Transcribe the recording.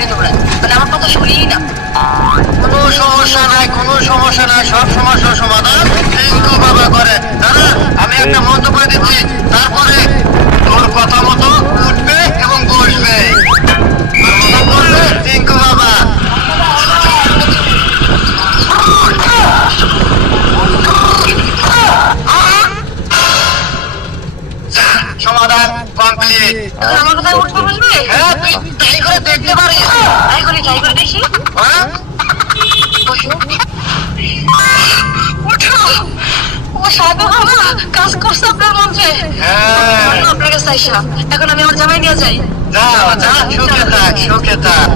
বাইরে দৌড়ায়, মানে আমার কথা শুনিই না। কোনো সমস্যা নাই, কোনো সমস্যা নাই, সব সমস্যার সমাধান টিঙ্কু বাবা করে। দাদা আমি একটা মন্ত্র করে দিচ্ছি, তারপরে তোর কথা মতো উঠবে এবং বসবে। আর মনে করবে টিঙ্কু বাবা। সমাধান কমপ্লিট। আমার কথা উঠবে বসবে? হ্যাঁ তুই তাই করে দেখতে পারিস। ট্রাই করে দেখি। হ্যাঁ বসো। উঠো। ও সাহেব বাবা, কাজ করছে আপনার মন্ত্রে। হ্যাঁ আপনার কাছে আইসা, এখন আমি আমার জামাই নিয়ে যাই। যা যা, সুখে থাক সুখে থাক।